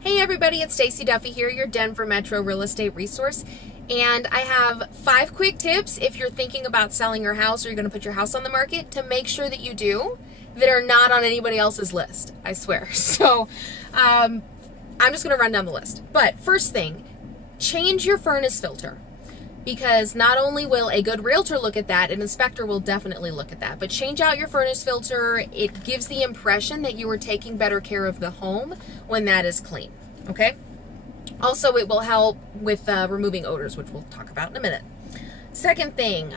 Hey everybody, it's Stacie Duffy here, your Denver Metro real estate resource. And I have 5 quick tips if you're thinking about selling your house or you're going to put your house on the market to make sure that you do that are not on anybody else's list, I swear. So I'm just going to run down the list. But first thing, change your furnace filter. Because not only will a good realtor look at that, an inspector will definitely look at that, but change out your furnace filter. It gives the impression that you are taking better care of the home when that is clean, okay? Also, it will help with removing odors, which we'll talk about in a minute. Second thing,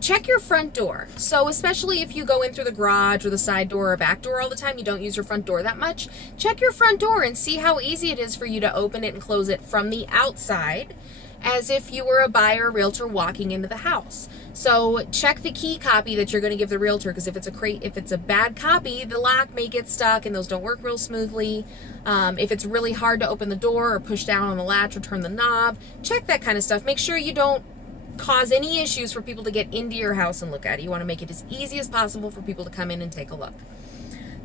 check your front door. So especially if you go in through the garage or the side door or back door all the time, you don't use your front door that much, check your front door and see how easy it is for you to open it and close it from the outside, as if you were a buyer or realtor walking into the house. So check the key copy that you're going to give the realtor, because if it's a bad copy, the lock may get stuck and those don't work real smoothly. If it's really hard to open the door or push down on the latch or turn the knob, check that kind of stuff. Make sure you don't cause any issues for people to get into your house and look at it. You want to make it as easy as possible for people to come in and take a look.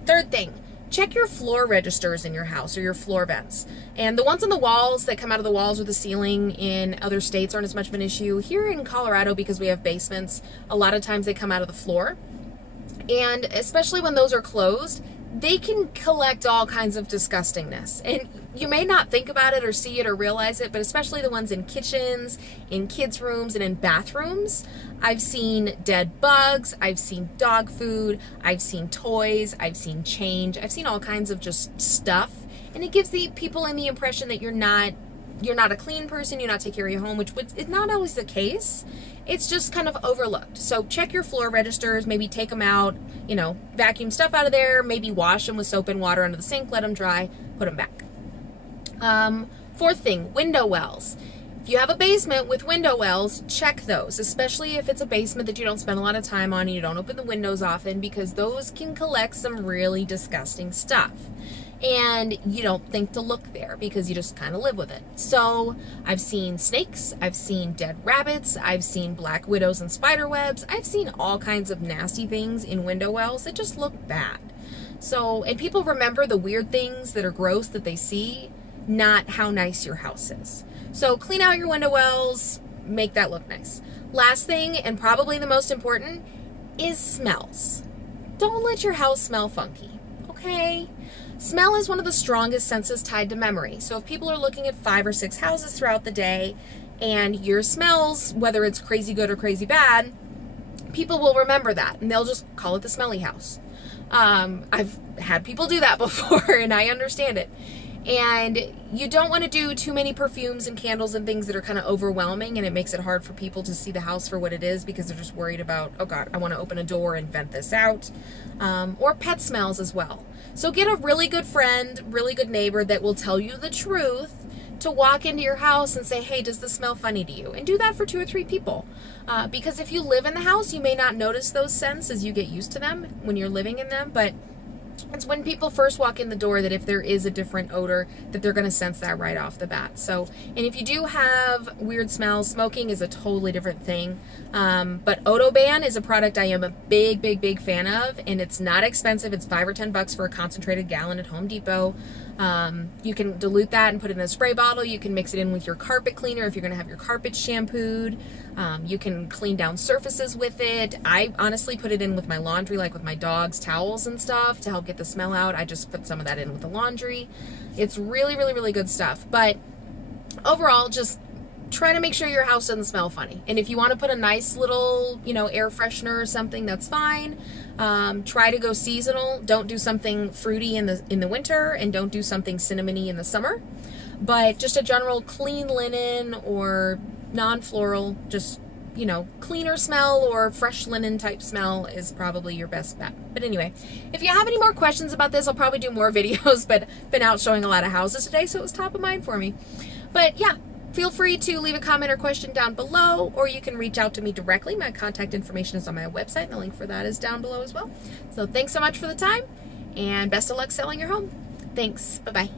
Third thing, check your floor registers in your house or your floor vents. And the ones on the walls that come out of the walls or the ceiling in other states aren't as much of an issue. Here in Colorado, because we have basements, a lot of times they come out of the floor. And especially when those are closed, they can collect all kinds of disgustingness. And you may not think about it or see it or realize it, but especially the ones in kitchens, in kids' rooms, and in bathrooms. I've seen dead bugs, I've seen dog food, I've seen toys, I've seen change, I've seen all kinds of just stuff. And it gives the people in the impression that you're not a clean person, you're not taking care of your home, which is not always the case. It's just kind of overlooked. So check your floor registers, maybe take them out, vacuum stuff out of there, maybe wash them with soap and water under the sink, let them dry, put them back. Fourth thing, window wells. If you have a basement with window wells, check those, especially if it's a basement that you don't spend a lot of time on and you don't open the windows often, because those can collect some really disgusting stuff. And you don't think to look there because you just kind of live with it. So I've seen snakes, I've seen dead rabbits, I've seen black widows and spider webs, I've seen all kinds of nasty things in window wells that just look bad. So, and people remember the weird things that are gross that they see, not how nice your house is. So clean out your window wells, make that look nice. Last thing, and probably the most important, is smells. Don't let your house smell funky, okay? Smell is one of the strongest senses tied to memory. So if people are looking at 5 or 6 houses throughout the day and your smells, whether it's crazy good or crazy bad, people will remember that and they'll just call it the smelly house. I've had people do that before and I understand it. And you don't want to do too many perfumes and candles and things that are kind of overwhelming, and it makes it hard for people to see the house for what it is because they're just worried about, oh God, I want to open a door and vent this out. Or pet smells as well. So get a really good friend, really good neighbor that will tell you the truth to walk into your house and say, hey, does this smell funny to you? And do that for 2 or 3 people. Because if you live in the house, you may not notice those scents as you get used to them when you're living in them, but it's when people first walk in the door that if there is a different odor, that they're going to sense that right off the bat. So, and if you do have weird smells, smoking is a totally different thing. But OdoBan is a product I am a big, big, big fan of, and it's not expensive. It's $5 or $10 for a concentrated gallon at Home Depot. You can dilute that and put it in a spray bottle. You can mix it in with your carpet cleaner if you're going to have your carpet shampooed. You can clean down surfaces with it. I honestly put it in with my laundry, like with my dog's towels and stuff to help get the smell out. I just put some of that in with the laundry. It's really, really, really good stuff. But overall, just try to make sure your house doesn't smell funny. And if you want to put a nice little, air freshener or something, that's fine. Try to go seasonal. Don't do something fruity in the winter, and don't do something cinnamony in the summer. But just a general clean linen or non-floral, just, cleaner smell or fresh linen type smell is probably your best bet. But anyway, if you have any more questions about this, I'll probably do more videos, but been out showing a lot of houses today, so it was top of mind for me. But yeah, feel free to leave a comment or question down below, or you can reach out to me directly. My contact information is on my website, and the link for that is down below as well. So thanks so much for the time, and best of luck selling your home. Thanks. Bye-bye.